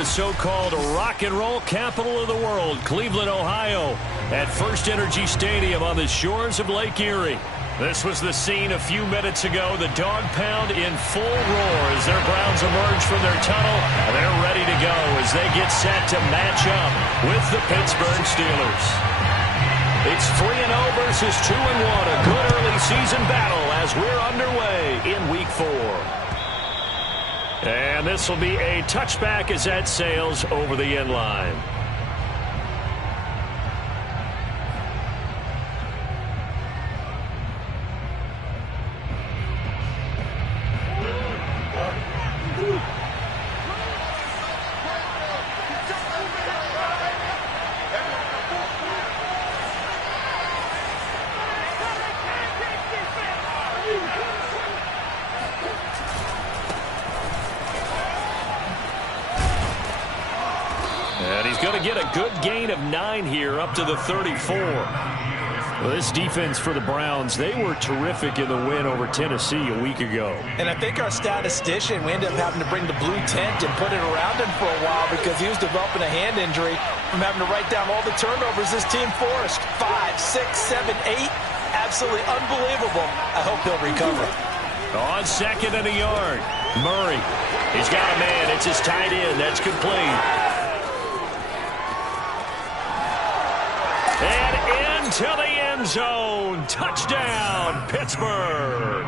the so-called rock and roll capital of the world, Cleveland, Ohio, at First Energy Stadium on the shores of Lake Erie. This was the scene a few minutes ago. The dog pound in full roar as their Browns emerge from their tunnel. They're ready to go as they get set to match up with the Pittsburgh Steelers. It's 3-0 versus 2-1, a good early season battle as we're underway in Week 4. And this will be a touchback as that sails over the end line. And he's going to get a good gain of 9 here up to the 34. Well, this defense for the Browns, they were terrific in the win over Tennessee a week ago. And I think our statistician, we ended up having to bring the blue tent and put it around him for a while because he was developing a hand injury from having to write down all the turnovers this team forced. 5, 6, 7, 8. Absolutely unbelievable. I hope he'll recover. On second and a yard, Murray. He's got a man. It's his tight end. That's complete. And into the end zone. Touchdown, Pittsburgh.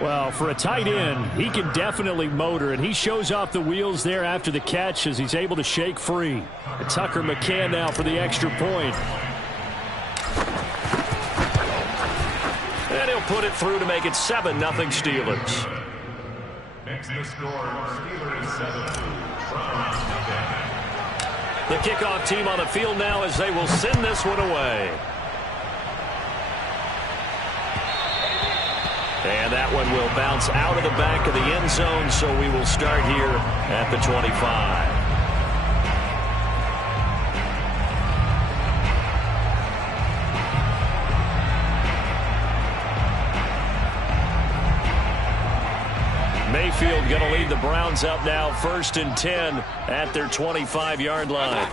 Well, for a tight end, he can definitely motor, and he shows off the wheels there after the catch as he's able to shake free. And Tucker McCann now for the extra point. And he'll put it through to make it 7-0 Steelers. Next the score, Steelers 7-2, Browns nothing. The kickoff team on the field now as they will send this one away. And that one will bounce out of the back of the end zone, so we will start here at the 25. Mayfield going to lead the Browns up now 1st and 10 at their 25-yard line.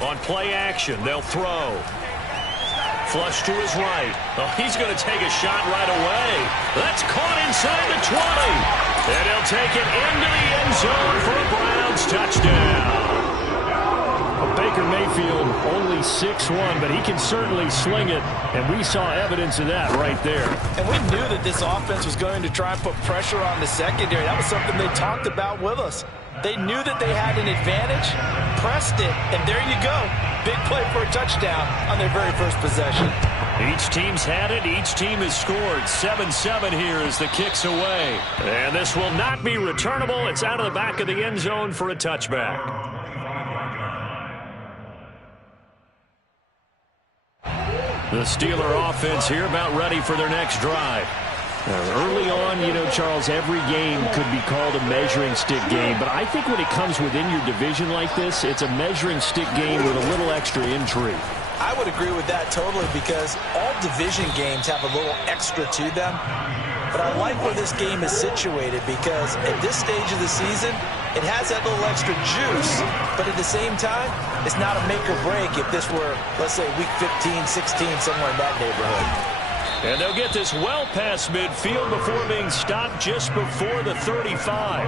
On play action, they'll throw. Flush to his right. Oh, he's going to take a shot right away. That's caught inside the 20. And he'll take it into the end zone for a Browns touchdown. Baker Mayfield only 6'1", but he can certainly sling it, and we saw evidence of that right there. And we knew that this offense was going to try and put pressure on the secondary. That was something they talked about with us. They knew that they had an advantage, pressed it, and there you go. Big play for a touchdown on their very first possession. Each team's had it. Each team has scored. 7-7 here as the kick's away. And this will not be returnable. It's out of the back of the end zone for a touchback. The Steeler offense here about ready for their next drive. Early on, you know, Charles, every game could be called a measuring stick game. But I think when it comes within your division like this, it's a measuring stick game with a little extra intrigue. I would agree with that totally because all division games have a little extra to them. But I like where this game is situated because at this stage of the season, it has that little extra juice. But at the same time, it's not a make or break if this were, let's say, week 15, 16, somewhere in that neighborhood. And they'll get this well past midfield before being stopped just before the 35.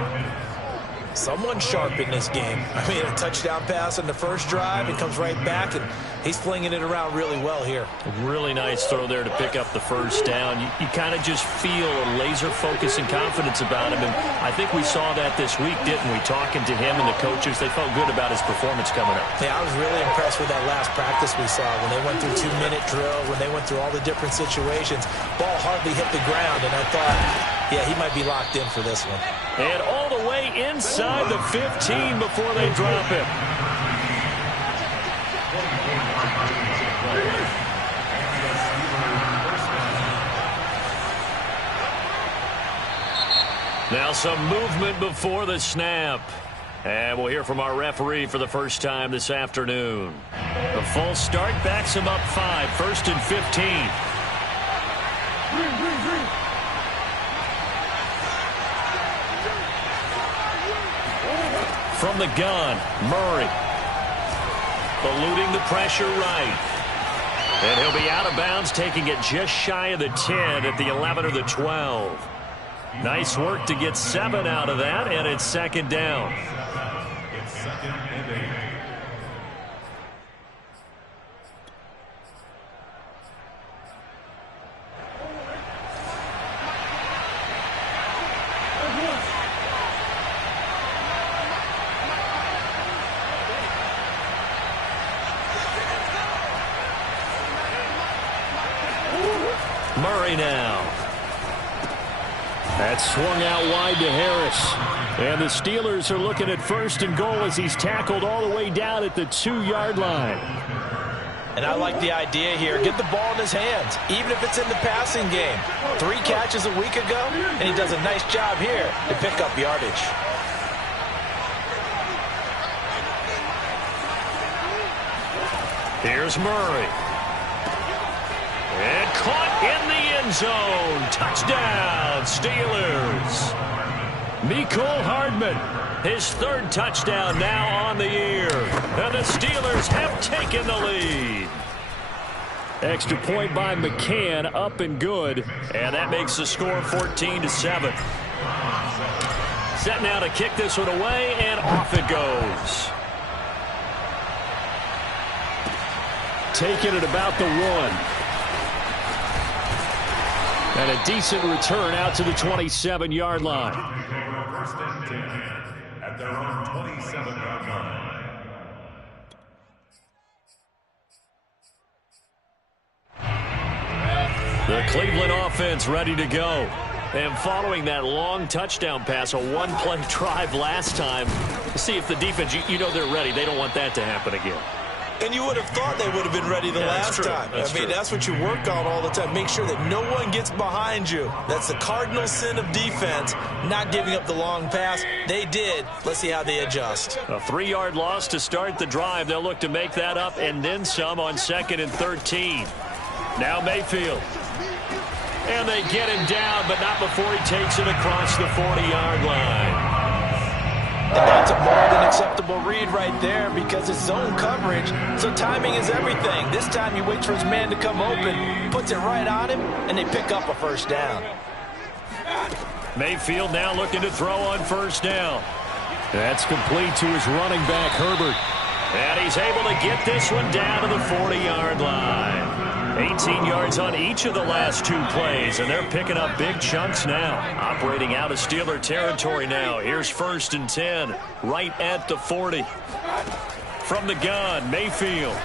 Someone sharp in this game. I mean, a touchdown pass on the first drive. It comes right back, and he's flinging it around really well here. Really nice throw there to pick up the first down. You kind of just feel a laser focus and confidence about him, and I think we saw that this week, didn't we? Talking to him and the coaches, they felt good about his performance coming up. Yeah, I was really impressed with that last practice we saw when they went through 2-minute drill, when they went through all the different situations. Ball hardly hit the ground, and I thought, yeah, he might be locked in for this one. And all the way inside the 15 before they drop him. Now some movement before the snap. And we'll hear from our referee for the first time this afternoon. The false start backs him up 5, 1st and 15. From From the gun, Murray. Eluding the pressure right. And he'll be out of bounds, taking it just shy of the 10 at the 11 or the 12. Nice work to get 7 out of that, and it's second down. It's second and 8. Murray now. That's swung out wide to Harris. And the Steelers are looking at first and goal as he's tackled all the way down at the 2-yard line. And I like the idea here. Get the ball in his hands, even if it's in the passing game. 3 catches a week ago, and he does a nice job here to pick up yardage. Here's Murray. And caught in the end zone. Touchdown, Steelers. Mecole Hardman, his 3rd touchdown now on the year. And the Steelers have taken the lead. Extra point by McCann, up and good. And that makes the score 14-7. Set now to kick this one away, and off it goes. Taking it about the 1. And a decent return out to the 27-yard line. First and 10 at their own 27-yard line. The Cleveland offense ready to go. And following that long touchdown pass, a 1-play drive last time, see if the defense, you know they're ready. They don't want that to happen again. And you would have thought they would have been ready the last time. That's what you work on all the time. Make sure that no one gets behind you. That's the cardinal sin of defense, not giving up the long pass. They did. Let's see how they adjust. A 3-yard loss to start the drive. They'll look to make that up and then some on 2nd and 13. Now Mayfield. And they get him down, but not before he takes it across the 40-yard line. And that's a more than acceptable read right there because it's zone coverage, so timing is everything. This time he waits for his man to come open, puts it right on him, and they pick up a first down. Mayfield now looking to throw on first down. That's complete to his running back, Herbert. And he's able to get this one down to the 40-yard line. 18 yards on each of the last 2 plays, and they're picking up big chunks now. Operating out of Steeler territory now. Here's 1st and 10, right at the 40. From the gun, Mayfield.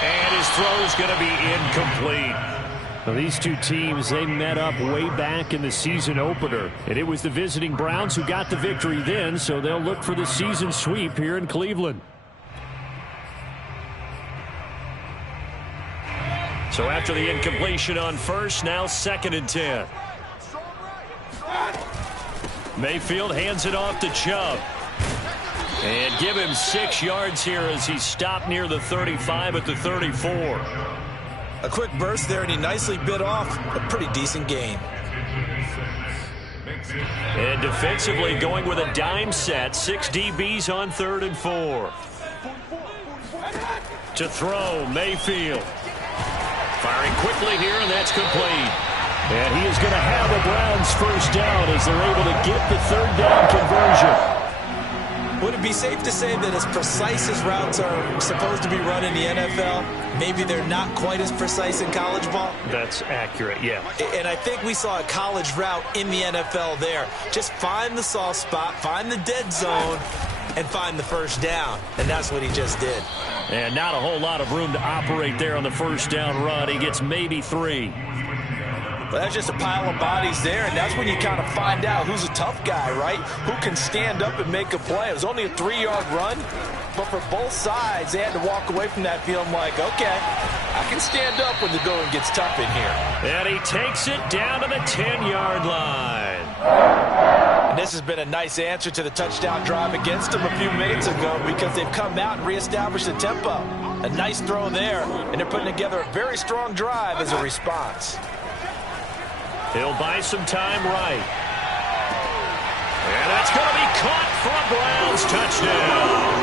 And his throw's going to be incomplete. Well, these 2 teams, they met up way back in the season opener. And it was the visiting Browns who got the victory then, so they'll look for the season sweep here in Cleveland. So after the incompletion on first, now 2nd and 10. Mayfield hands it off to Chubb. And give him 6 yards here as he stopped near the 35 at the 34. A quick burst there, and he nicely bit off a pretty decent gain. And defensively going with a dime set. 6 DBs on 3rd and 4. To throw, Mayfield. Firing quickly here, and that's complete. And he is going to have a Browns first down as they're able to get the 3rd down conversion. Would it be safe to say that as precise as routes are supposed to be run in the NFL, maybe they're not quite as precise in college ball? That's accurate, yeah. And I think we saw a college route in the NFL there. Just find the soft spot, find the dead zone, and find the first down. And that's what he just did. And not a whole lot of room to operate there on the first down run. He gets maybe 3. But that's just a pile of bodies there, and that's when you kind of find out who's a tough guy, right? Who can stand up and make a play. It was only a 3-yard run, but for both sides, they had to walk away from that feeling like, okay, I can stand up when the going gets tough in here. And he takes it down to the 10-yard line. And this has been a nice answer to the touchdown drive against them a few minutes ago because they've come out and reestablished the tempo. A nice throw there, and they're putting together a very strong drive as a response. He'll buy some time right. And that's going to be caught for a Browns touchdown.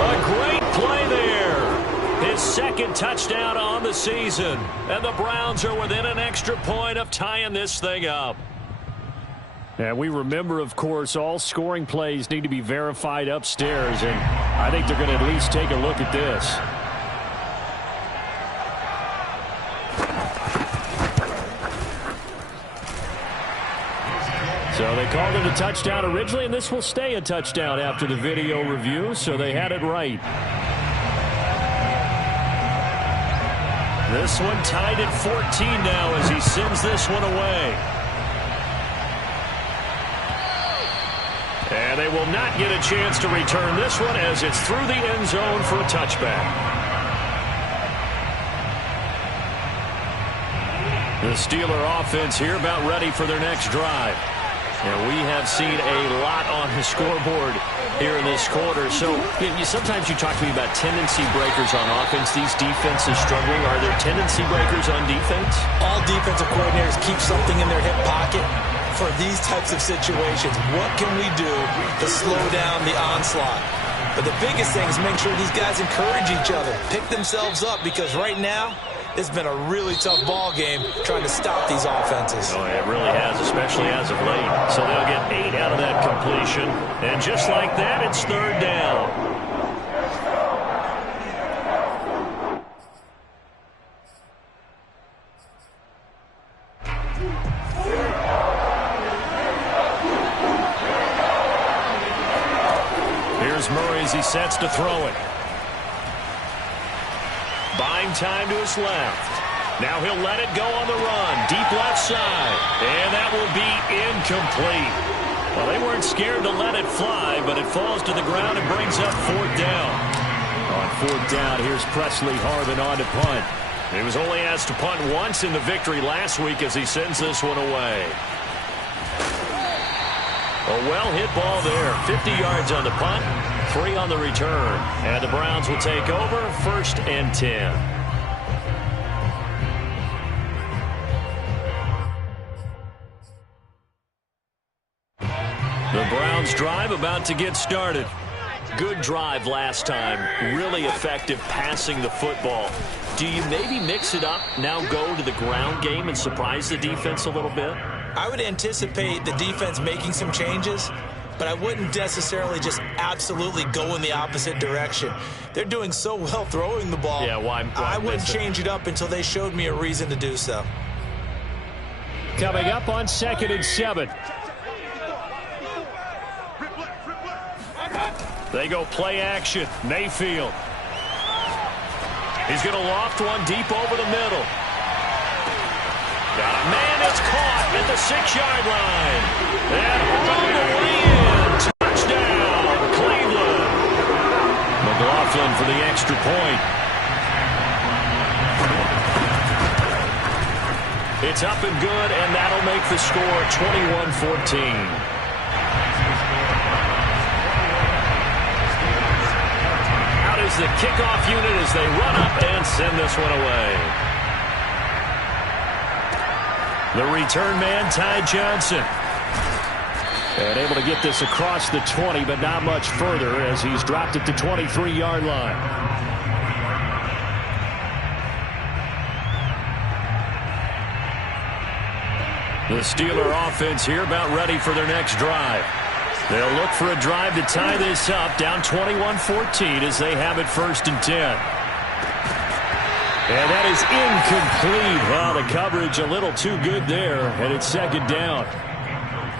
A great play there. His second touchdown on the season. And the Browns are within an extra point of tying this thing up. And we remember, of course, all scoring plays need to be verified upstairs. And I think they're going to at least take a look at this. So they called it a touchdown originally, and this will stay a touchdown after the video review, so they had it right. This one tied at 14 now as he sends this one away. And they will not get a chance to return this one as it's through the end zone for a touchback. The Steeler offense here about ready for their next drive. And we have seen a lot on the scoreboard here in this quarter. So sometimes you talk to me about tendency breakers on offense. These defenses struggling. Are there tendency breakers on defense? All defensive coordinators keep something in their hip pocket for these types of situations. What can we do to slow down the onslaught? But the biggest thing is make sure these guys encourage each other, pick themselves up, because right now it's been a really tough ball game trying to stop these offenses. Oh, it really has, especially as of late. So they'll get 8 out of that completion. And just like that, it's third down. Here's Murray as he sets to throw it. Buying time to his left. Now he'll let it go on the run. Deep left side. And that will be incomplete. Well, they weren't scared to let it fly, but it falls to the ground and brings up fourth down. On fourth down, here's Presley Harvin on to punt. He was only asked to punt once in the victory last week as he sends this one away. A well-hit ball there. 50 yards on the punt, 3 on the return. And the Browns will take over, 1st and 10. The Browns drive about to get started. Good drive last time. Really effective passing the football. Do you maybe mix it up, now go to the ground game and surprise the defense a little bit? I would anticipate the defense making some changes, but I wouldn't necessarily just absolutely go in the opposite direction. They're doing so well throwing the ball. Yeah, I wouldn't change it up until they showed me a reason to do so. Coming up on 2nd and 7. They go play action. Mayfield. He's going to loft one deep over the middle. Got a man that's caught at the 6-yard line. And all the way in. Touchdown, Cleveland. McLaughlin for the extra point. It's up and good, and that'll make the score 21-14. The kickoff unit as they run up and send this one away. The return man, Ty Johnson. And able to get this across the 20, but not much further as he's dropped it to 23-yard line. The Steeler offense here about ready for their next drive. They'll look for a drive to tie this up, down 21-14 as they have it 1st and 10. And that is incomplete. Well, the coverage a little too good there, and it's 2nd down.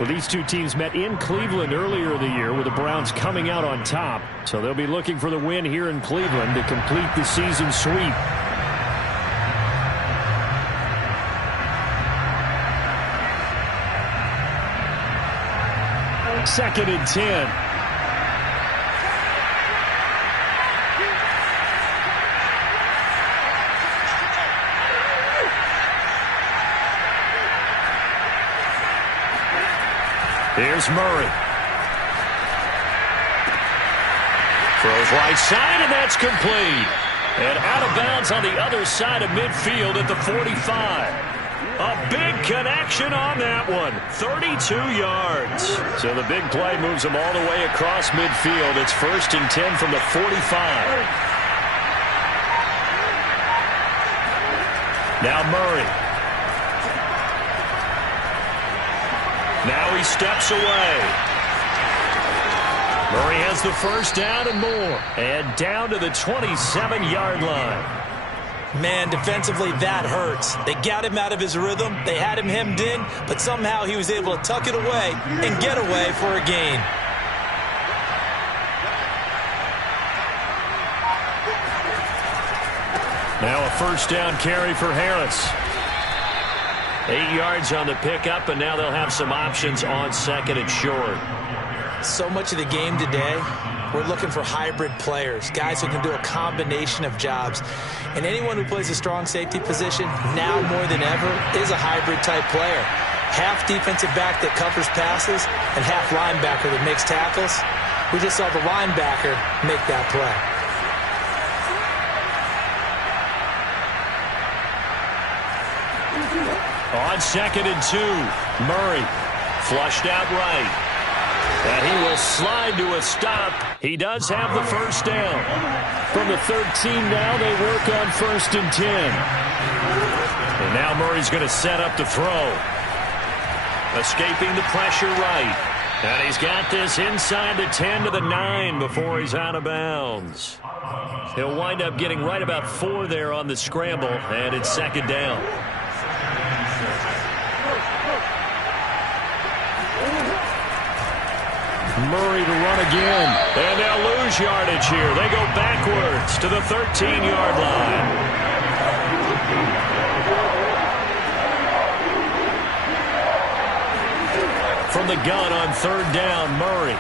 Well, these two teams met in Cleveland earlier in the year with the Browns coming out on top. So they'll be looking for the win here in Cleveland to complete the season sweep. 2nd and 10. Here's Murray. Throws right side, and that's complete. And out of bounds on the other side of midfield at the 45. A big connection on that one. 32 yards. So the big play moves them all the way across midfield. It's 1st and 10 from the 45. Now Murray. Now he steps away. Murray has the first down and more. And down to the 27-yard line. Man, defensively, that hurts. They got him out of his rhythm. They had him hemmed in, but somehow he was able to tuck it away and get away for a gain. Now a first down carry for Harris. 8 yards on the pickup, and now they'll have some options on 2nd and short. So much of the game today, we're looking for hybrid players, guys who can do a combination of jobs. And anyone who plays a strong safety position, now more than ever, is a hybrid-type player. Half defensive back that covers passes and half linebacker that makes tackles. We just saw the linebacker make that play. On 2nd and 2, Murray flushed out right. And he will slide to a stop. He does have the first down. From the 13 now, they work on 1st and 10. And now Murray's going to set up to throw. Escaping the pressure right. And he's got this inside the 10 to the 9 before he's out of bounds. He'll wind up getting right about 4 there on the scramble, and it's 2nd down. Murray to run again. And they'll lose yardage here. They go backwards to the 13-yard line. From the gun on 3rd down, Murray.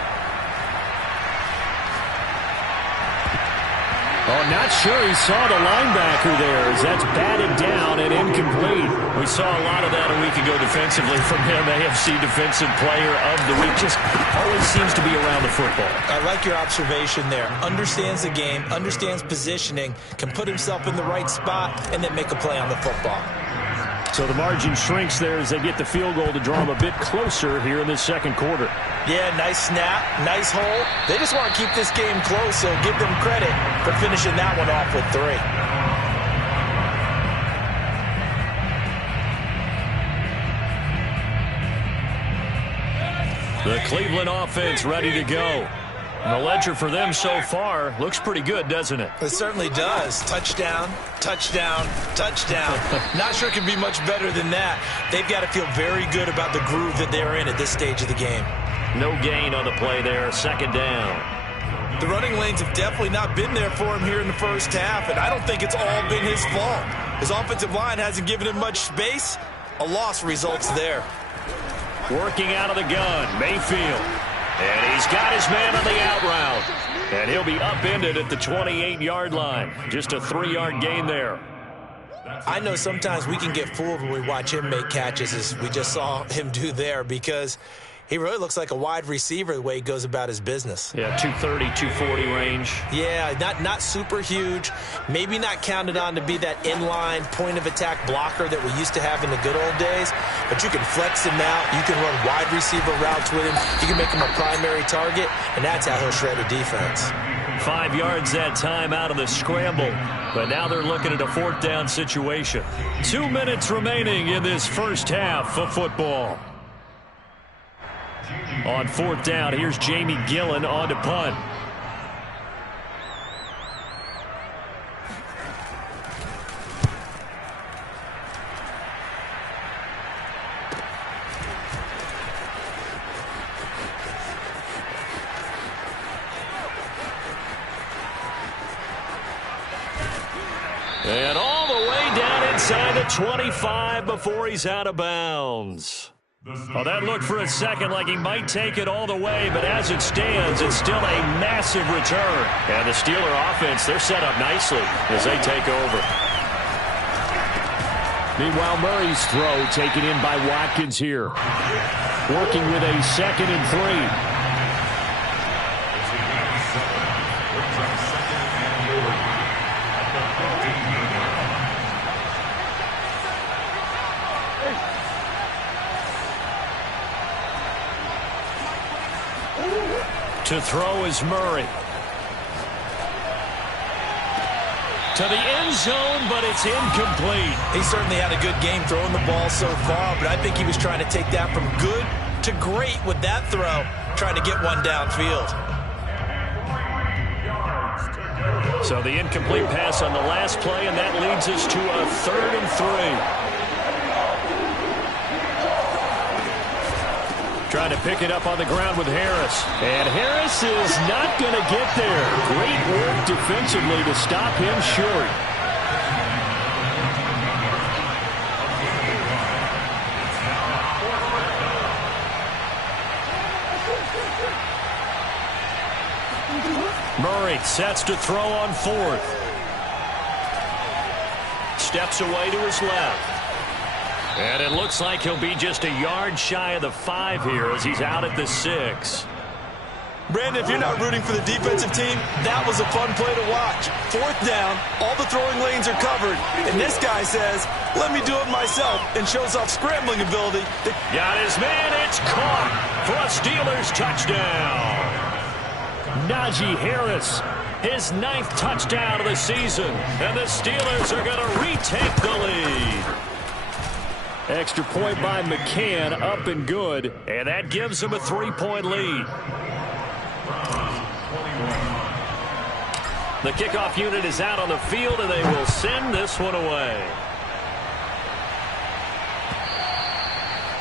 Oh, not sure he saw the linebacker there as that's batted down and incomplete. We saw a lot of that a week ago defensively from him. AFC Defensive Player of the Week. Just always seems to be around the football. I like your observation there. Understands the game, understands positioning, can put himself in the right spot, and then make a play on the football. So the margin shrinks there as they get the field goal to draw them a bit closer here in this 2nd quarter. Yeah, nice snap, nice hole. They just want to keep this game close, so give them credit for finishing that one off with 3. The Cleveland offense ready to go. And the ledger for them so far looks pretty good, doesn't it? It certainly does. Touchdown, touchdown, touchdown. Not sure it can be much better than that. They've got to feel very good about the groove that they're in at this stage of the game. No gain on the play there. 2nd down. The running lanes have definitely not been there for him here in the first half, and I don't think it's all been his fault. His offensive line hasn't given him much space. A loss results there. Working out of the gun, Mayfield. And he's got his man on the out route. And he'll be upended at the 28-yard line. Just a 3-yard gain there. I know sometimes we can get fooled when we watch him make catches, as we just saw him do there, because he really looks like a wide receiver the way he goes about his business. Yeah, 230, 240 range. Yeah, not super huge. Maybe not counted on to be that inline point-of-attack blocker that we used to have in the good old days. But you can flex him out. You can run wide receiver routes with him. You can make him a primary target, and that's how he'll shred a defense. 5 yards that time out of the scramble. But now they're looking at a 4th down situation. 2 minutes remaining in this first half of football. On 4th down, here's Jamie Gillen on to punt. And all the way down inside the 25 before he's out of bounds. Oh, that looked for a second like he might take it all the way, but as it stands, it's still a massive return. And the Steeler offense, they're set up nicely as they take over. Meanwhile, Murray's throw taken in by Watkins here. Working with a 2nd and 3. To throw is Murray. To the end zone, but it's incomplete. He certainly had a good game throwing the ball so far, but I think he was trying to take that from good to great with that throw, trying to get one downfield. So the incomplete pass on the last play, and that leads us to a 3rd and 3. Trying to pick it up on the ground with Harris. And Harris is not going to get there. Great work defensively to stop him short. Murray sets to throw on 4th. Steps away to his left. And it looks like he'll be just a yard shy of the 5 here as he's out at the 6. Brandon, if you're not rooting for the defensive team, that was a fun play to watch. 4th down, all the throwing lanes are covered, and this guy says, let me do it myself, and shows off scrambling ability. Got his man, it's caught for a Steelers touchdown. Najee Harris, his 9th touchdown of the season, and the Steelers are going to retake the lead. Extra point by McCann, up and good, and that gives him a 3-point lead. The kickoff unit is out on the field, and they will send this one away.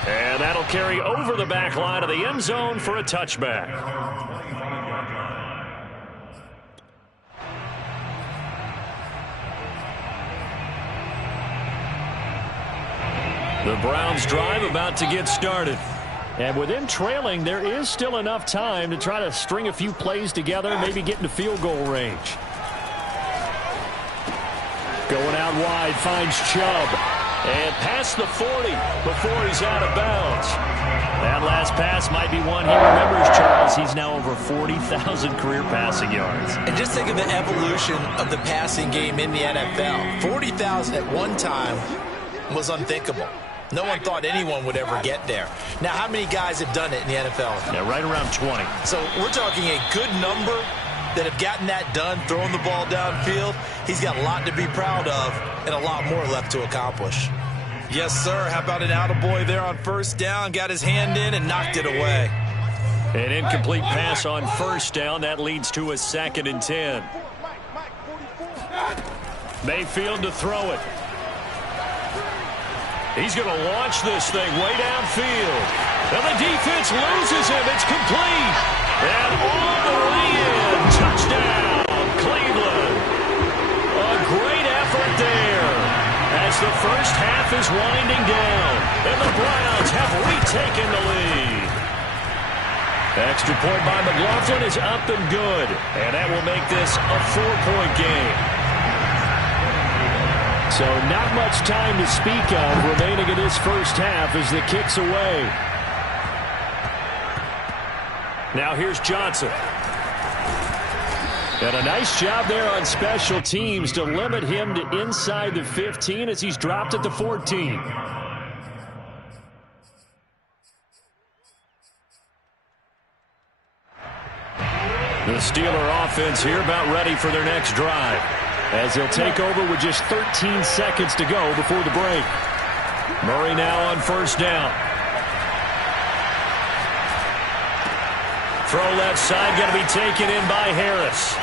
And that'll carry over the back line of the end zone for a touchback. The Browns drive about to get started. And with them trailing, there is still enough time to try to string a few plays together, maybe get into field goal range. Going out wide, finds Chubb. And past the 40 before he's out of bounds. That last pass might be one he remembers, Charles. He's now over 40,000 career passing yards. And just think of the evolution of the passing game in the NFL. 40,000 at one time was unthinkable. No one thought anyone would ever get there. Now, how many guys have done it in the NFL? Yeah, right around 20. So we're talking a good number that have gotten that done, throwing the ball downfield. He's got a lot to be proud of and a lot more left to accomplish. Yes, sir. How about an attaboy there on 1st down? Got his hand in and knocked it away. An incomplete pass on 1st down. That leads to a 2nd and 10. Mayfield to throw it. He's going to launch this thing way downfield. And the defense loses him. It's complete. And all the way in. Touchdown, Cleveland. A great effort there as the first half is winding down. And the Browns have retaken the lead. Extra point by McLaughlin is up and good. And that will make this a 4-point game. So not much time to speak of remaining in this first half as the kick's away. Now here's Johnson. And a nice job there on special teams to limit him to inside the 15 as he's dropped at the 14. The Steeler offense here about ready for their next drive, as they'll take over with just 13 seconds to go before the break. Murray now on 1st down. Throw left side, going to be taken in by Harris.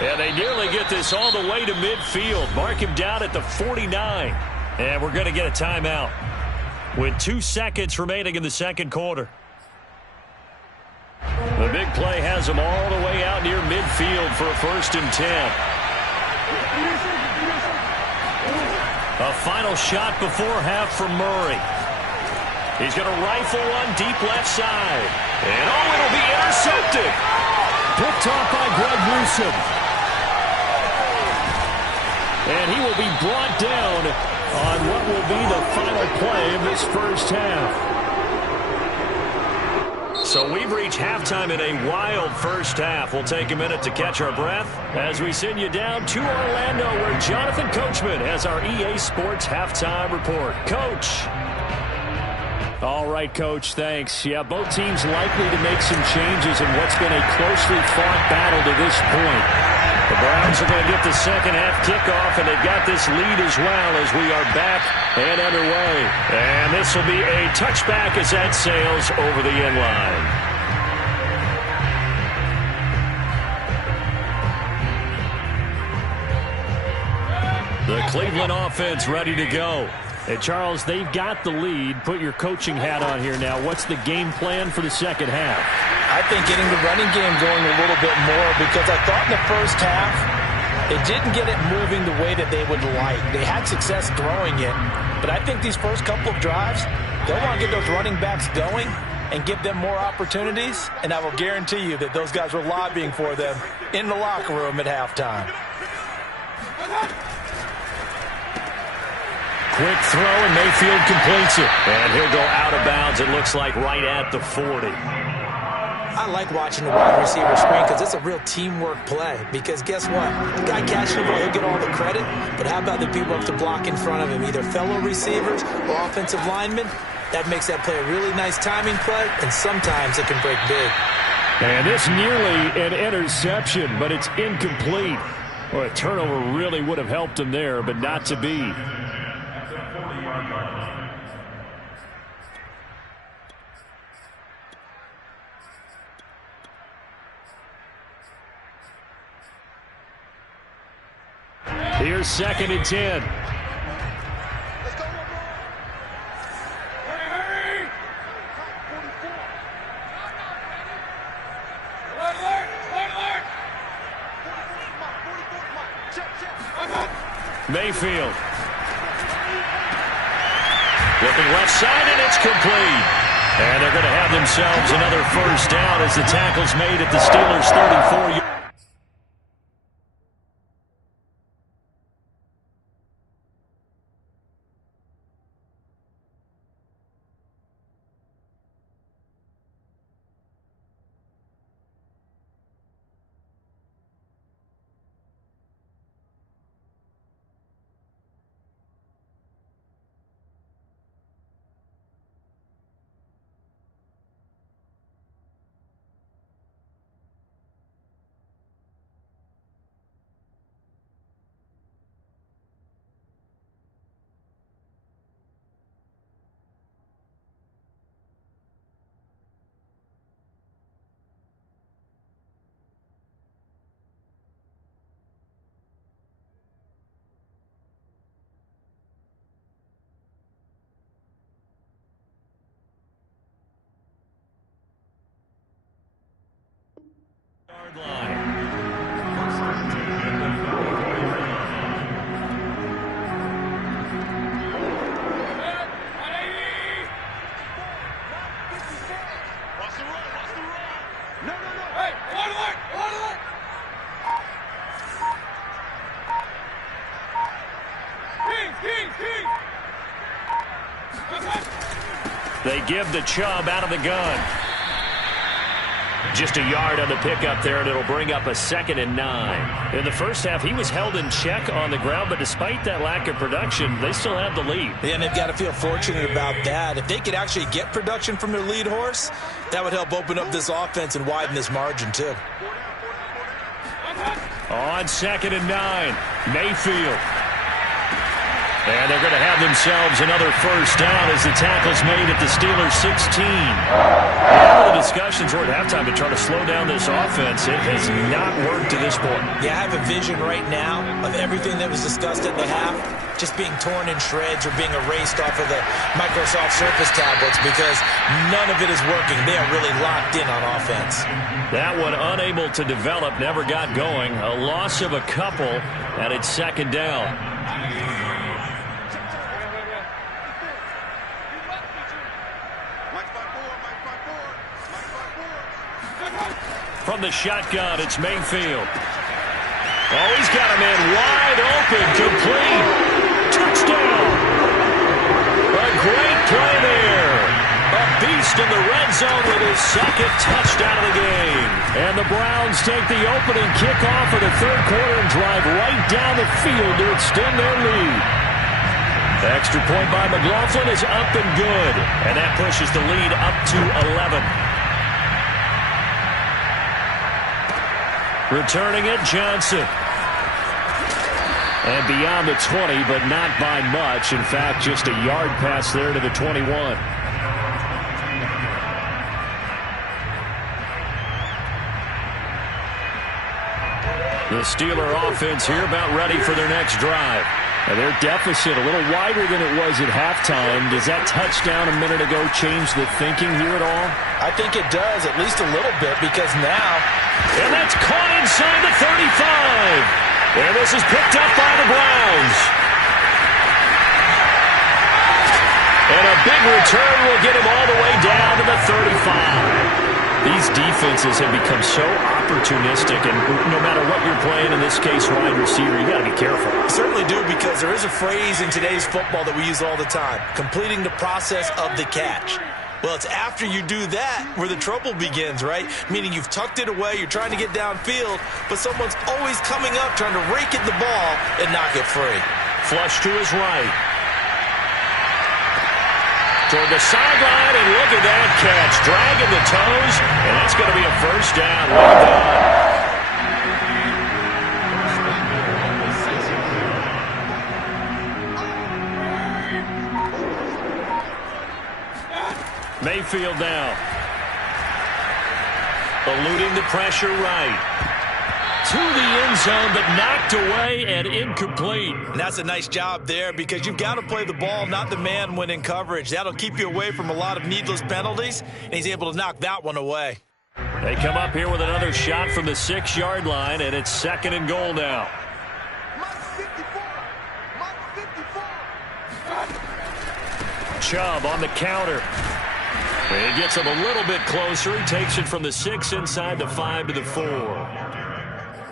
And they nearly get this all the way to midfield. Mark him down at the 49. And we're going to get a timeout with 2 seconds remaining in the second quarter. The big play has him all the way out near midfield for a 1st and 10. A final shot before half from Murray. He's going to rifle one deep left side. And oh, it'll be intercepted. Picked off by Greg Newsome. And he will be brought down on what will be the final play of this first half. So we've reached halftime in a wild first half. We'll take a minute to catch our breath as we send you down to Orlando, where Jonathan Coachman has our EA Sports halftime report. Coach. All right, Coach, thanks. Yeah, both teams likely to make some changes in what's been a closely fought battle to this point. The Browns are going to get the second half kickoff, and they've got this lead as well as we are back and underway. And this will be a touchback as that sails over the end line. The Cleveland offense ready to go. Hey, Charles, they've got the lead. Put your coaching hat on here now. What's the game plan for the second half? I think getting the running game going a little bit more, because I thought in the first half they didn't get it moving the way that they would like. They had success throwing it, but I think these first couple of drives, they'll want to get those running backs going and give them more opportunities, and I will guarantee you that those guys were lobbying for them in the locker room at halftime. Quick throw, and Mayfield completes it. And he'll go out of bounds, it looks like, right at the 40. I like watching the wide receiver screen because it's a real teamwork play. Because guess what? The guy catching the ball, he'll get all the credit. But how about the people up to block in front of him, either fellow receivers or offensive linemen? That makes that play a really nice timing play, and sometimes it can break big. And this nearly an interception, but it's incomplete. Well, a turnover really would have helped him there, but not to be. Here's 2nd and 10. Mayfield. Looking left side, and it's complete. And they're going to have themselves another first down as the tackle's made at the Steelers' 34-yard. They give the Chubb out of the gun. Just a yard on the pickup there, and it'll bring up a 2nd and 9. In the first half, he was held in check on the ground, but despite that lack of production, they still have the lead. Yeah, and they've got to feel fortunate about that. If they could actually get production from their lead horse, that would help open up this offense and widen this margin, too. On 2nd and 9, Mayfield. And they're going to have themselves another first down as the tackle's made at the Steelers' 16. All the discussions were at halftime to try to slow down this offense. It has not worked to this point. Yeah, I have a vision right now of everything that was discussed at the half just being torn in shreds or being erased off of the Microsoft Surface tablets because none of it is working. They are really locked in on offense. That one unable to develop, never got going. A loss of a couple, and it's 2nd down. From the shotgun, it's Mayfield. Oh, he's got him in wide open, complete. Touchdown. A great play there. A beast in the red zone with his 2nd touchdown of the game. And the Browns take the opening kickoff of the 3rd quarter and drive right down the field to extend their lead. Extra point by McLaughlin is up and good. And that pushes the lead up to 11. Returning it, Johnson. And beyond the 20, but not by much. In fact, just a yard pass there to the 21. The Steeler offense here about ready for their next drive. And their deficit a little wider than it was at halftime. Does that touchdown a minute ago change the thinking here at all? I think it does, at least a little bit, because now... And that's caught inside the 35. And this is picked up by the Browns. And a big return will get him all the way down to the 35. These defenses have become so opportunistic, and no matter what you're playing, in this case, wide receiver, you got to be careful. You certainly do, because there is a phrase in today's football that we use all the time, completing the process of the catch. Well, it's after you do that where the trouble begins, right? Meaning you've tucked it away, you're trying to get downfield, but someone's always coming up trying to rake at the ball and knock it free. Flush to his right. Toward the sideline, and look at that catch. Dragging the toes, and that's going to be a first down. Well done. Mayfield now. Eluding the pressure right. To the end zone, but knocked away and incomplete. And that's a nice job there, because you've got to play the ball, not the man when in coverage. That'll keep you away from a lot of needless penalties, and he's able to knock that one away. They come up here with another shot from the 6-yard line, and it's 2nd and goal now. Chubb on the counter. He gets him a little bit closer. He takes it from the 6 inside the 5 to the 4.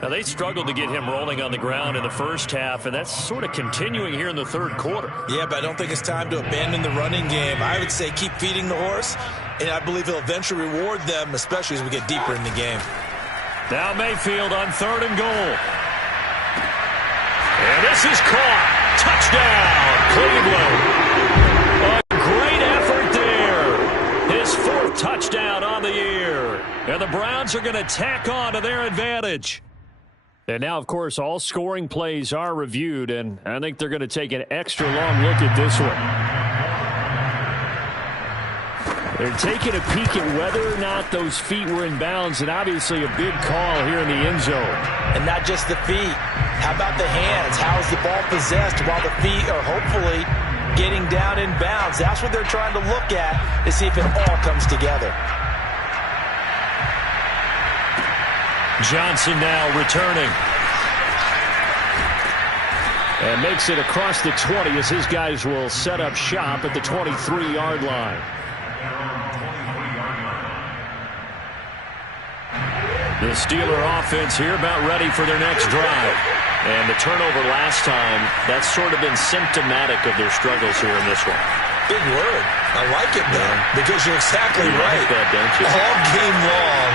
Now, they struggled to get him rolling on the ground in the first half, and that's sort of continuing here in the third quarter. Yeah, but I don't think it's time to abandon the running game. I would say keep feeding the horse, and I believe he'll eventually reward them, especially as we get deeper in the game. Now Mayfield on 3rd and goal. And this is caught. Touchdown, Cleveland. A great effort there. His 4th touchdown on the year. And the Browns are going to tack on to their advantage. And now, of course, all scoring plays are reviewed, and I think they're going to take an extra long look at this one. They're taking a peek at whether or not those feet were in bounds, and obviously a big call here in the end zone. And not just the feet. How about the hands? How is the ball possessed while the feet are hopefully getting down in bounds? That's what they're trying to look at to see if it all comes together. Johnson now returning. And makes it across the 20 as his guys will set up shop at the 23-yard line. The Steeler offense here about ready for their next drive. And the turnover last time, that's sort of been symptomatic of their struggles here in this one. Big word. I like it, though, because you're exactly right. Like that, don't you? All game long,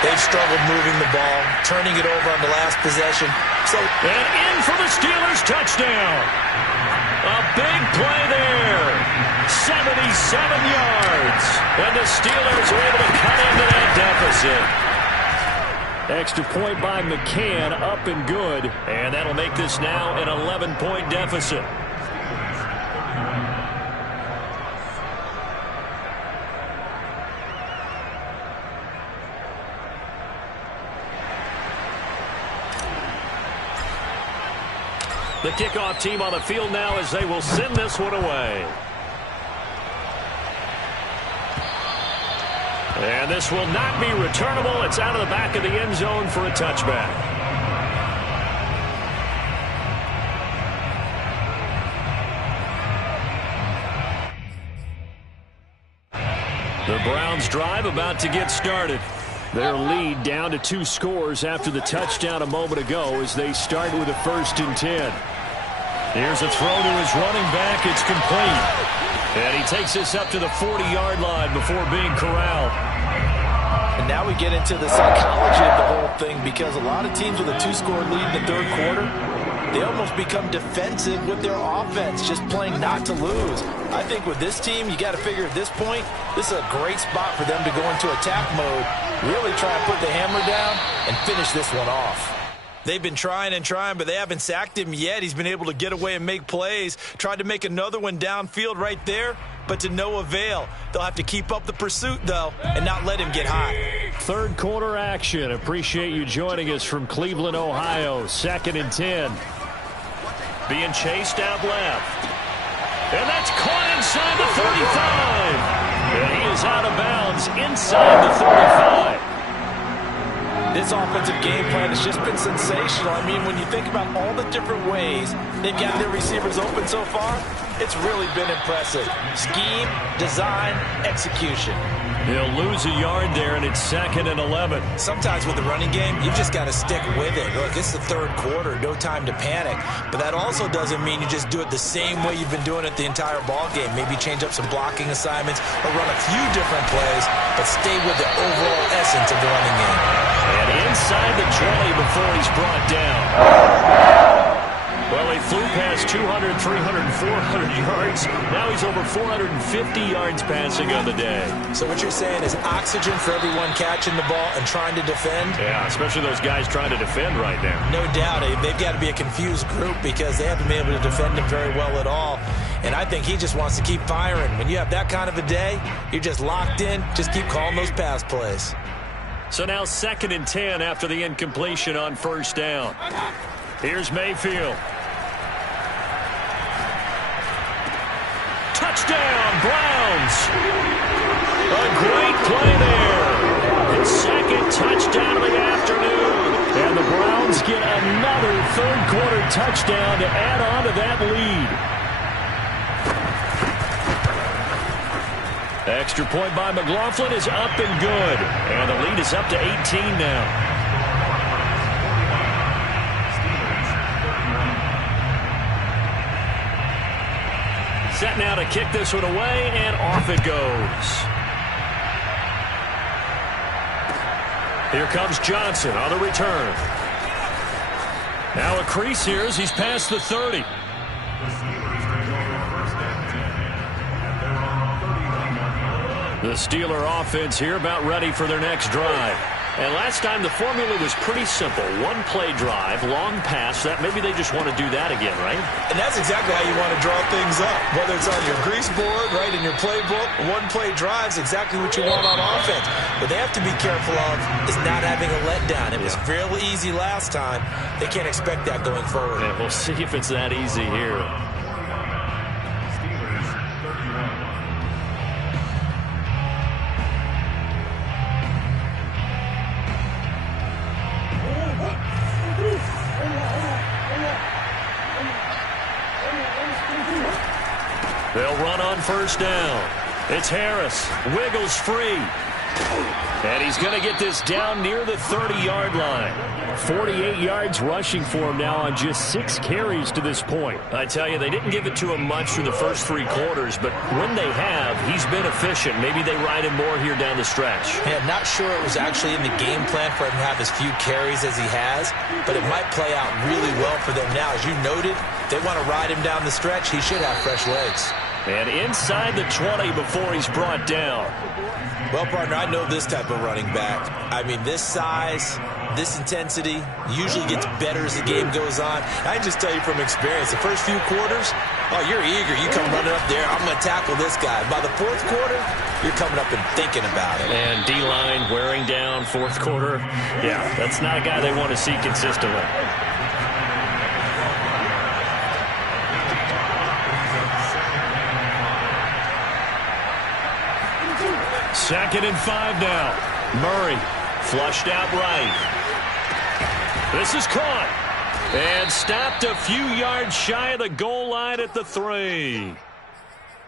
they've struggled moving the ball, turning it over on the last possession. And in for the Steelers' touchdown. A big play there. 77 yards. And the Steelers are able to cut into that deficit. Extra point by McCann, up and good. And that'll make this now an 11-point deficit. The kickoff team on the field now as they will send this one away. And this will not be returnable. It's out of the back of the end zone for a touchback. The Browns drive about to get started. Their lead down to 2 scores after the touchdown a moment ago as they start with a 1st and 10. Here's a throw to his running back. It's complete. And he takes this up to the 40-yard line before being corralled. And now we get into the psychology of the whole thing, because a lot of teams with a 2-score lead in the third quarter, they almost become defensive with their offense, just playing not to lose. I think with this team, you got to figure at this point, this is a great spot for them to go into attack mode, really try and put the hammer down and finish this one off. They've been trying and trying, but they haven't sacked him yet. He's been able to get away and make plays. Tried to make another one downfield right there, but to no avail. They'll have to keep up the pursuit, though, and not let him get hot. Third quarter action. Appreciate you joining us from Cleveland, Ohio. 2nd and 10. Being chased out left. And that's caught inside the 35. And he is out of bounds inside the 35. This offensive game plan has just been sensational. I mean, when you think about all the different ways they've got their receivers open so far, it's really been impressive. Scheme, design, execution. He'll lose a yard there, and it's 2nd and 11. Sometimes with the running game, you've just got to stick with it. Look, it's the third quarter, no time to panic. But that also doesn't mean you just do it the same way you've been doing it the entire ball game. Maybe change up some blocking assignments or run a few different plays, but stay with the overall essence of the running game. And inside the 20 before he's brought down. Well, he flew past 200, 300, 400 yards. Now he's over 450 yards passing on the day. So what you're saying is oxygen for everyone catching the ball and trying to defend? Yeah, especially those guys trying to defend right now. No doubt. They've got to be a confused group because they haven't been able to defend him very well at all. And I think he just wants to keep firing. When you have that kind of a day, you're just locked in. Just keep calling those pass plays. So now 2nd and 10 after the incompletion on first down. Here's Mayfield. Touchdown, Browns. A great play there. His 2nd touchdown of the afternoon. And the Browns get another third quarter touchdown to add on to that lead. Extra point by McLaughlin is up and good. And the lead is up to 18 now. Set now to kick this one away, and off it goes. Here comes Johnson on the return. Now a crease here as he's past the 30. The Steeler offense here about ready for their next drive. And last time the formula was pretty simple. One play drive, long pass. That maybe they just want to do that again, right? And that's exactly how you want to draw things up. Whether it's on your grease board, right, in your playbook, one play drive's exactly what you want on offense. What they have to be careful of is not having a letdown. It was real easy last time. They can't expect that going forward. And we'll see if it's that easy here. They'll run on first down. It's Harris. Wiggles free. And he's going to get this down near the 30-yard line. 48 yards rushing for him now on just 6 carries to this point. I tell you, they didn't give it to him much through the first 3 quarters, but when they have, he's been efficient. Maybe they ride him more here down the stretch. Yeah, not sure it was actually in the game plan for him to have as few carries as he has, but it might play out really well for them now. As you noted, they want to ride him down the stretch. He should have fresh legs. And inside the 20 before he's brought down. Well, partner, I know this type of running back. I mean, this size, this intensity usually gets better as the game goes on. I can just tell you from experience, the first few quarters, oh, you're eager. You come running up there, I'm going to tackle this guy. By the fourth quarter, you're coming up and thinking about it. And D-line wearing down fourth quarter. Yeah, that's not a guy they want to see consistently. Second and 5 now. Murray flushed out right. This is caught. And stopped a few yards shy of the goal line at the 3.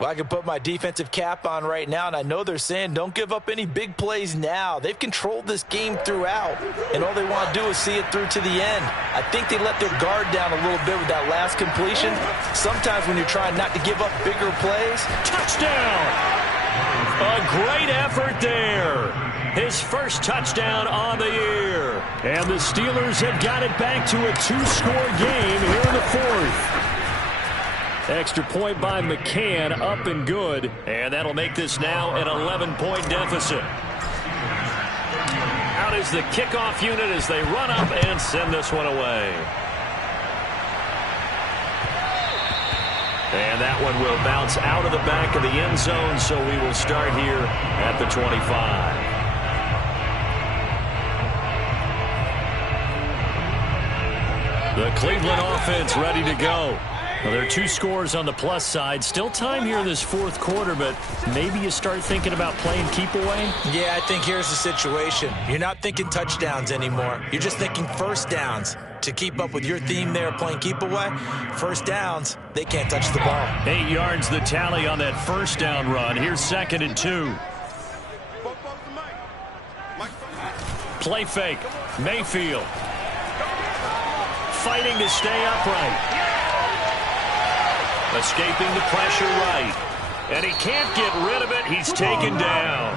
Well, I can put my defensive cap on right now, and I know they're saying don't give up any big plays now. They've controlled this game throughout, and all they want to do is see it through to the end. I think they let their guard down a little bit with that last completion. Sometimes when you're trying not to give up bigger plays. Touchdown! A great effort there. his first touchdown on the year. And the Steelers have got it back to a 2-score game here in the fourth. Extra point by McCann, up and good. And that'll make this now an 11-point deficit. Out is the kickoff unit as they run up and send this one away. And that one will bounce out of the back of the end zone, so we will start here at the 25. The Cleveland offense ready to go. Well, there are 2 scores on the plus side. Still time here in this fourth quarter, but maybe you start thinking about playing keep away? Yeah, I think here's the situation. You're not thinking touchdowns anymore. You're just thinking first downs. To keep up with your theme there, playing keep away, first downs, they can't touch the ball. 8 yards the tally on that first down run. Here's 2nd and 2. Play fake. Mayfield. Fighting to stay upright. Escaping the pressure right. And he can't get rid of it. He's taken down.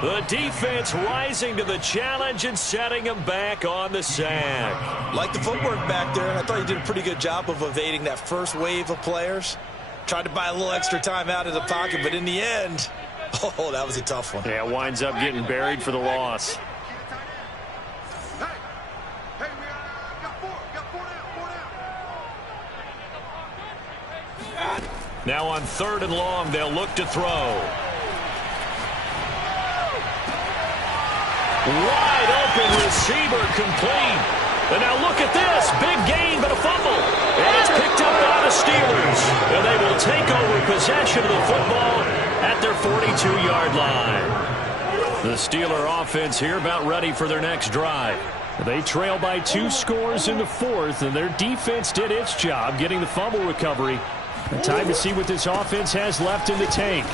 The defense rising to the challenge and setting him back on the sack. Like the footwork back there, I thought he did a pretty good job of evading that first wave of players. Tried to buy a little extra time out of the pocket, but in the end, oh, that was a tough one. Yeah, winds up getting buried for the loss. Now on 3rd and long, they'll look to throw. Wide open receiver complete. And now look at this. Big gain, but a fumble. And it's picked up by the Steelers. And they will take over possession of the football at their 42-yard line. The Steeler offense here about ready for their next drive. They trail by 2 scores in the fourth, and their defense did its job getting the fumble recovery. Time to see what this offense has left in the tank.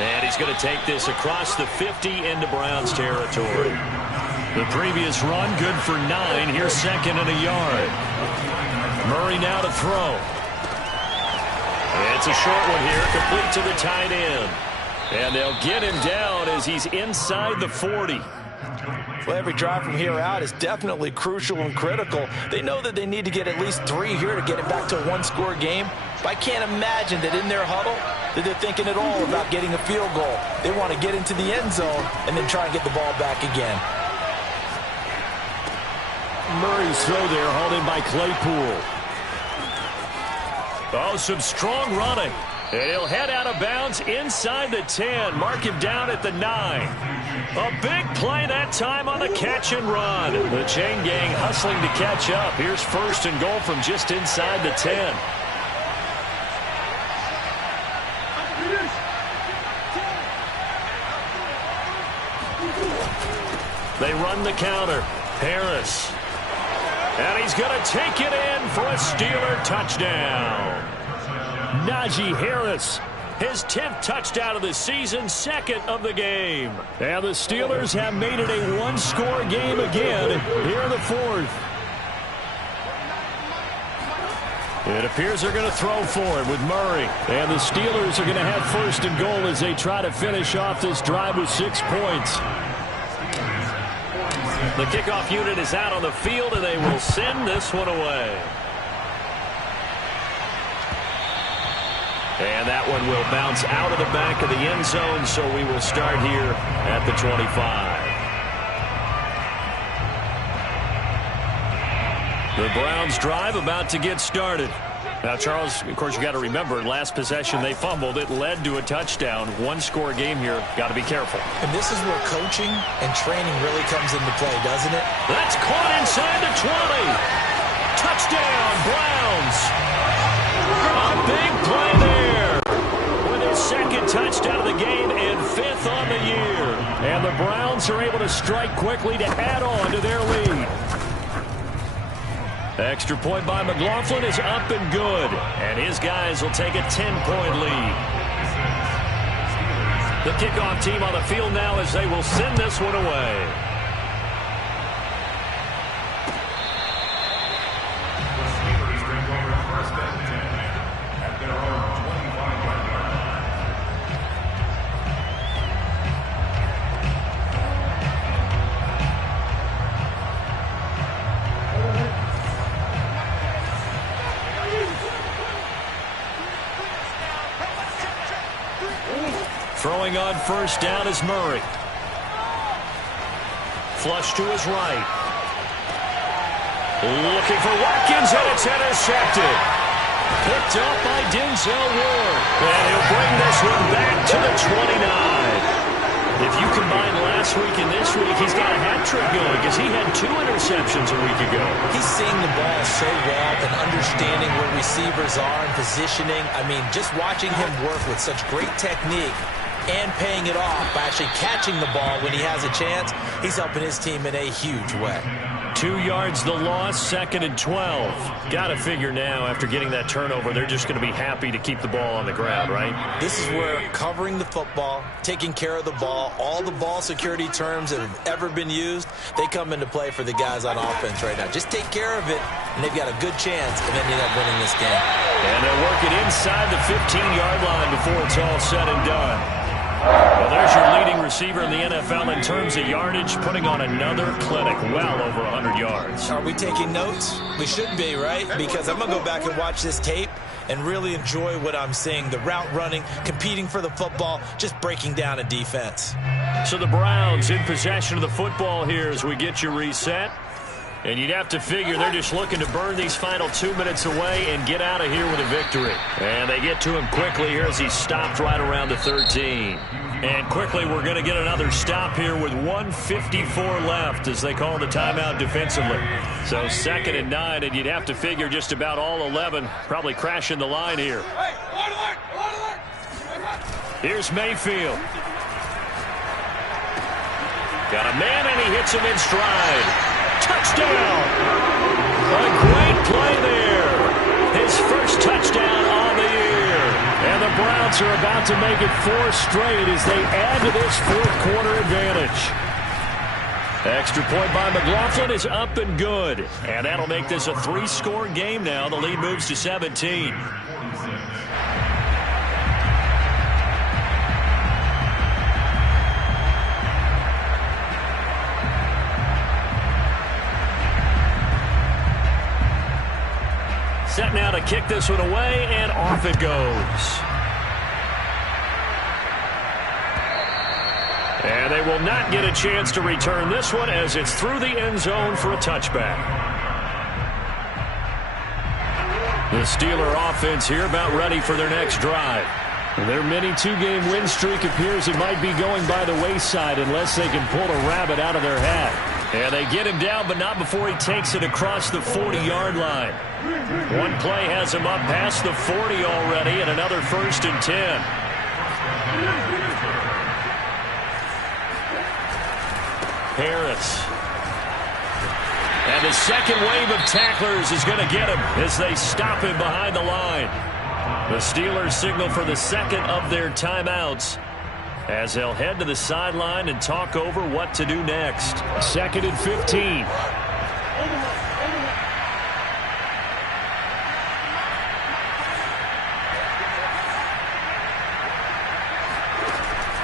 And he's going to take this across the 50 into Browns territory. The previous run good for 9. Here's 2nd and a yard. Murray now to throw. It's a short one here, complete to the tight end. And they'll get him down as he's inside the 40. Well, every drive from here out is definitely crucial and critical. They know that they need to get at least 3 here to get it back to a 1-score game. But I can't imagine that in their huddle that they're thinking at all about getting a field goal. They want to get into the end zone and then try and get the ball back again. Murray's throw there hauled in by Claypool. Oh, some strong running. And he'll head out of bounds inside the 10. Mark him down at the 9. A big play that time on the catch and run. The chain gang hustling to catch up. Here's 1st and goal from just inside the 10. They run the counter. Harris. And he's going to take it in for a Steeler touchdown. Najee Harris. His 10th touchdown of the season, 2nd of the game. And the Steelers have made it a 1-score game again here in the fourth. It appears they're going to throw for it with Murray. And the Steelers are going to have 1st and goal as they try to finish off this drive with 6 points. The kickoff unit is out on the field, and they will send this one away. And that one will bounce out of the back of the end zone, so we will start here at the 25. The Browns drive about to get started. Now, Charles, of course, you got to remember, last possession they fumbled. It led to a touchdown. 1-score game here. Got to be careful. And this is where coaching and training really comes into play, doesn't it? That's caught inside the 20. Touchdown, Browns. A big play there. With his 2nd touchdown of the game and 5th on the year. And the Browns are able to strike quickly to add on to their lead. Extra point by McLaughlin is up and good. And his guys will take a 10-point lead. The kickoff team on the field now as they will send this one away. Throwing on first down is Murray. Flush to his right. Looking for Watkins, and it's intercepted. Picked up by Denzel Ward. And he'll bring this one back to the 29. If you combine last week and this week, he's got a hat trick going because he had 2 interceptions a week ago. He's seeing the ball so well and understanding where receivers are and positioning. I mean, just watching him work with such great technique and paying it off by actually catching the ball when he has a chance, he's helping his team in a huge way. 2 yards the loss, 2nd and 12. Got to figure now, after getting that turnover, they're just going to be happy to keep the ball on the ground, right? This is where covering the football, taking care of the ball, all the ball security terms that have ever been used, they come into play for the guys on offense right now. Just take care of it, and they've got a good chance of ending up winning this game. And they'll work it inside the 15-yard line before it's all said and done. Well, there's your leading receiver in the NFL in terms of yardage, putting on another clinic, well over 100 yards. Are we taking notes? We should be, right? Because I'm going to go back and watch this tape and really enjoy what I'm seeing. The route running, competing for the football, just breaking down a defense. So the Browns in possession of the football here as we get you reset. And you'd have to figure they're just looking to burn these final 2 minutes away and get out of here with a victory. And they get to him quickly here as he stopped right around the 13. And quickly we're going to get another stop here with 1:54 left as they call the timeout defensively. So 2nd and 9, and you'd have to figure just about all 11 probably crashing the line here. Here's Mayfield. Got a man, and he hits him in stride. Touchdown! A great play there. His first touchdown on the year. And the Browns are about to make it 4 straight as they add to this 4th quarter advantage. Extra point by McLaughlin is up and good. And that'll make this a 3-score game now. The lead moves to 17. Set now to kick this one away, and off it goes. And they will not get a chance to return this one as it's through the end zone for a touchback. The Steeler offense here about ready for their next drive. Their mini 2-game win streak appears it might be going by the wayside unless they can pull a rabbit out of their hat. And they get him down, but not before he takes it across the 40-yard line. One play has him up past the 40 already, and another 1st and 10. Harris. And the second wave of tacklers is going to get him as they stop him behind the line. The Steelers signal for the 2nd of their timeouts as they'll head to the sideline and talk over what to do next. 2nd and 15.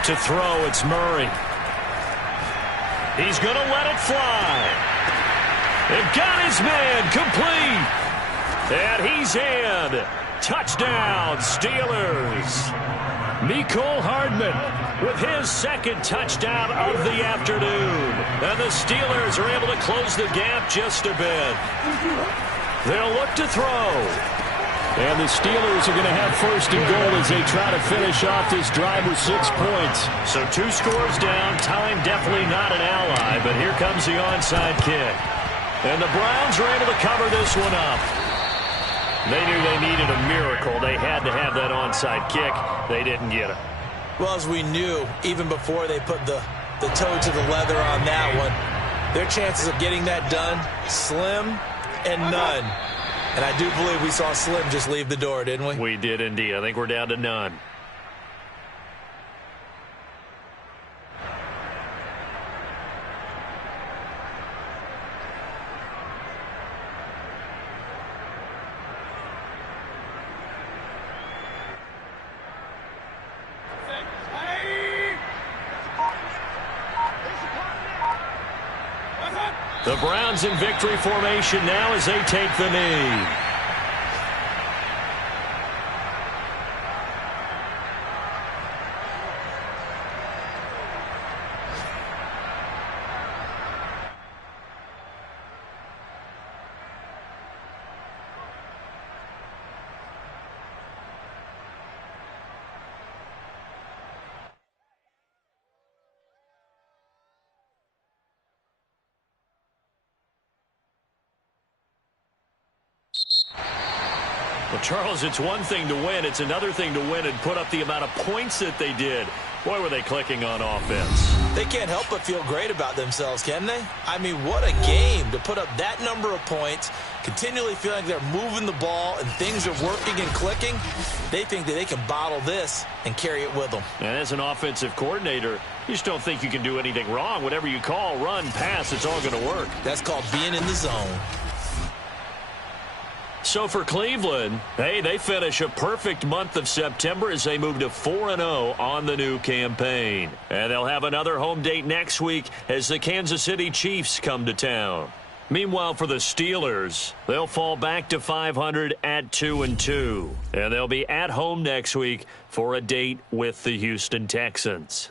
To throw, it's Murray. He's going to let it fly. They've got his man complete. And he's in. Touchdown, Steelers. Mecole Hardman with his 2nd touchdown of the afternoon. And the Steelers are able to close the gap just a bit. They'll look to throw. And the Steelers are going to have 1st and goal as they try to finish off this drive with 6 points. So 2 scores down. Time definitely not an ally, but here comes the onside kick. And the Browns are able to cover this one up. They knew they needed a miracle. They had to have that onside kick. They didn't get it. Well, as we knew, even before they put the toe to the leather on that one, their chances of getting that done, slim and none. And I do believe we saw Slim just leave the door, didn't we? We did indeed. I think we're down to none. The Browns in victory formation now as they take the knee. Well, Charles, it's one thing to win. It's another thing to win and put up the amount of points that they did. Boy, were they clicking on offense. They can't help but feel great about themselves, can they? I mean, what a game to put up that number of points, continually feeling like they're moving the ball and things are working and clicking. They think that they can bottle this and carry it with them. And as an offensive coordinator, you just don't think you can do anything wrong. Whatever you call, run, pass, it's all going to work. That's called being in the zone. So for Cleveland, hey, they finish a perfect month of September as they move to 4-0 on the new campaign. And they'll have another home date next week as the Kansas City Chiefs come to town. Meanwhile, for the Steelers, they'll fall back to 500 at 2-2. And they'll be at home next week for a date with the Houston Texans.